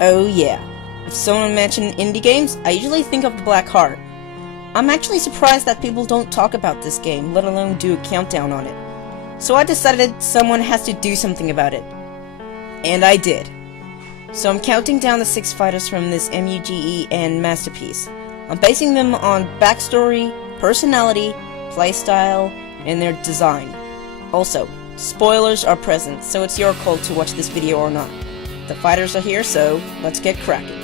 Oh yeah. If someone mentions indie games, I usually think of the Black Heart. I'm actually surprised that people don't talk about this game, let alone do a countdown on it. So I decided someone has to do something about it. And I did. So I'm counting down the 6 fighters from this MUGEN masterpiece. I'm basing them on backstory, personality, playstyle, and their design. Also, spoilers are present, so it's your call to watch this video or not. The fighters are here, so let's get cracking.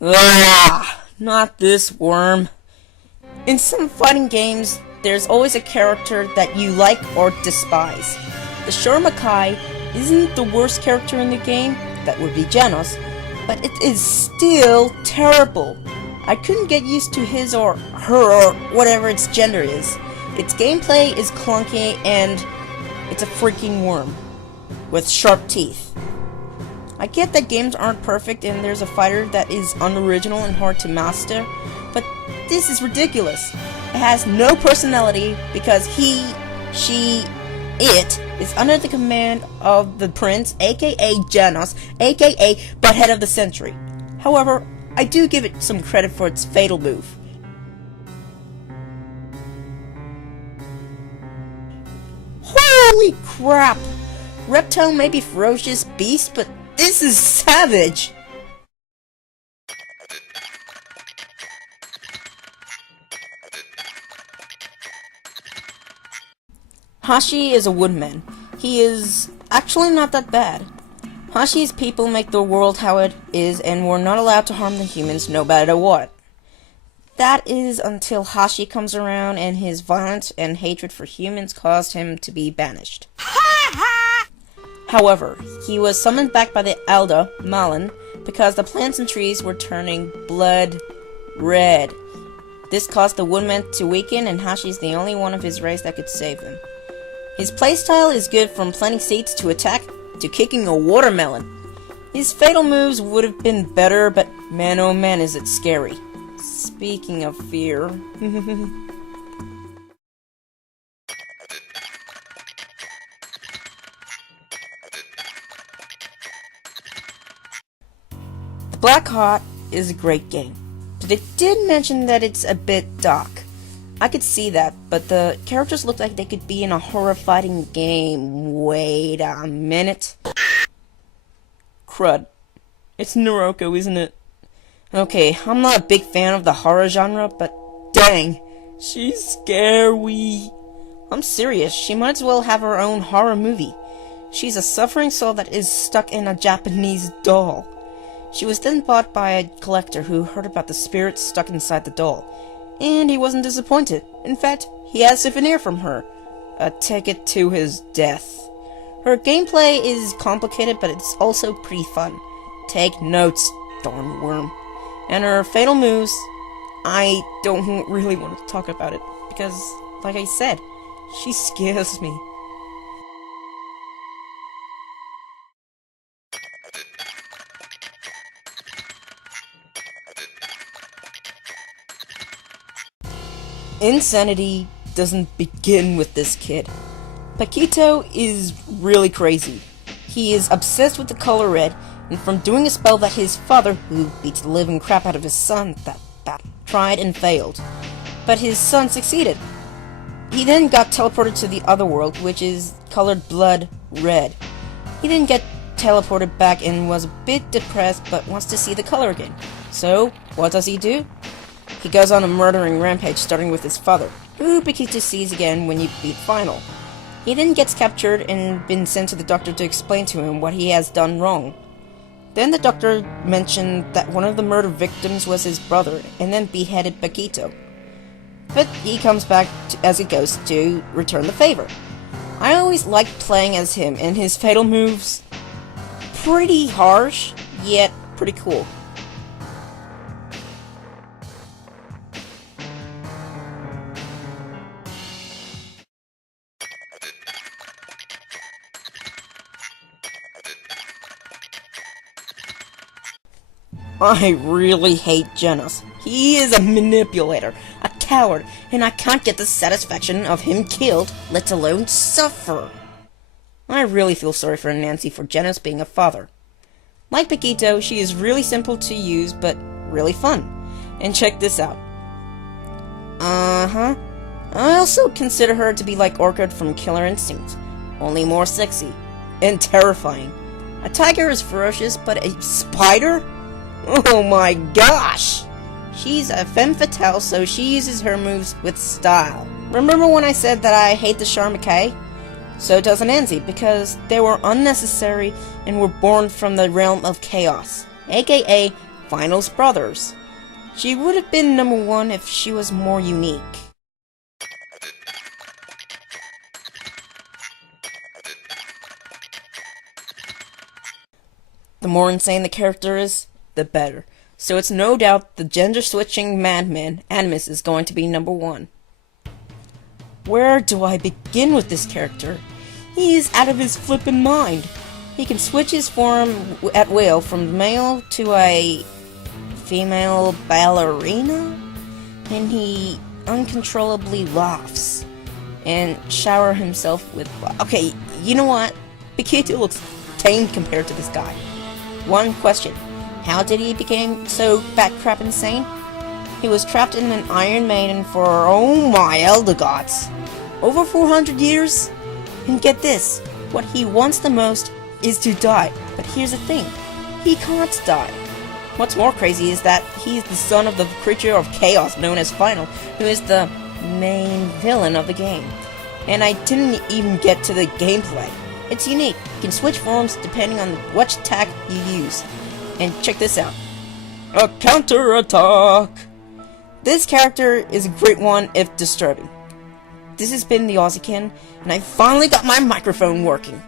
Ah, not this worm. In some fighting games, there's always a character that you like or despise. The Shurima-kai isn't the worst character in the game, that would be Genos, but it is still terrible. I couldn't get used to his or her or whatever its gender is. Its gameplay is clunky and it's a freaking worm with sharp teeth. I get that games aren't perfect and there's a fighter that is unoriginal and hard to master, but this is ridiculous. It has no personality because he, she, it is under the command of the Prince, aka Genos, aka Butthead of the Century. However, I do give it some credit for its fatal move. Holy crap! Reptile may be ferocious beast, but this is savage! Hashi is a woodman. He is actually not that bad. Hashi's people make the world how it is and were not allowed to harm the humans no matter what. That is until Hashi comes around and his violence and hatred for humans caused him to be banished. However, he was summoned back by the elder, Malin, because the plants and trees were turning blood red. This caused the woodman to weaken and Hashi is the only one of his race that could save him. His playstyle is good from planting seeds to attack to kicking a watermelon. His fatal moves would have been better, but man oh man is it scary. Speaking of fear... The Black Heart is a great game, but it did mention that it's a bit dark. I could see that, but the characters look like they could be in a horror fighting game. Wait a minute. Crud. It's Naruko, isn't it? Okay, I'm not a big fan of the horror genre, but dang, she's scary. I'm serious, she might as well have her own horror movie. She's a suffering soul that is stuck in a Japanese doll. She was then bought by a collector who heard about the spirits stuck inside the doll. And he wasn't disappointed. In fact, he had a souvenir from her. A ticket to his death. Her gameplay is complicated, but it's also pretty fun. Take notes, darn worm. And her fatal moves, I don't really want to talk about it. Because, like I said, she scares me. Insanity doesn't begin with this kid. Paquito is really crazy. He is obsessed with the color red, and from doing a spell that his father, who beats the living crap out of his son, that tried and failed. But his son succeeded. He then got teleported to the other world, which is colored blood red. He then get teleported back and was a bit depressed, but wants to see the color again. So, what does he do? He goes on a murdering rampage, starting with his father, who Paquito sees again when you beat Final. He then gets captured and been sent to the doctor to explain to him what he has done wrong. Then the doctor mentioned that one of the murder victims was his brother, and then beheaded Paquito. But he comes back as a ghost to return the favor. I always liked playing as him, and his fatal moves, pretty harsh, yet pretty cool. I really hate Genos. He is a manipulator. a coward, and I can't get the satisfaction of him killed, let alone suffer. I really feel sorry for Nancy for Genos being a father. Like Paquito, she is really simple to use, but really fun. And check this out. I also consider her to be like Orchid from Killer Instinct, only more sexy and terrifying. A tiger is ferocious, but a spider? Oh my gosh! She's a femme fatale, so she uses her moves with style. Remember when I said that I hate the Charmacae? So does Nancy, because they were unnecessary and were born from the realm of chaos, aka Final's brothers. She would have been number 1 if she was more unique. The more insane the character is, the better. So it's no doubt the gender-switching madman, Animus, is going to be number 1. Where do I begin with this character? He is out of his flippin' mind. He can switch his form at will from male to a female ballerina, and he uncontrollably laughs and shower himself with... Okay, you know what? Paquito looks tame compared to this guy. One question. How did he become so bat-crap insane? He was trapped in an Iron Maiden for, oh my elder gods, over 400 years? And get this, what he wants the most is to die. But here's the thing, he can't die. What's more crazy is that he's the son of the creature of chaos known as Final, who is the main villain of the game. And I didn't even get to the gameplay. It's unique. You can switch forms depending on what attack you use. And check this out. A counter-attack! This character is a great one if disturbing. This has been the Aussie-can, and I finally got my microphone working.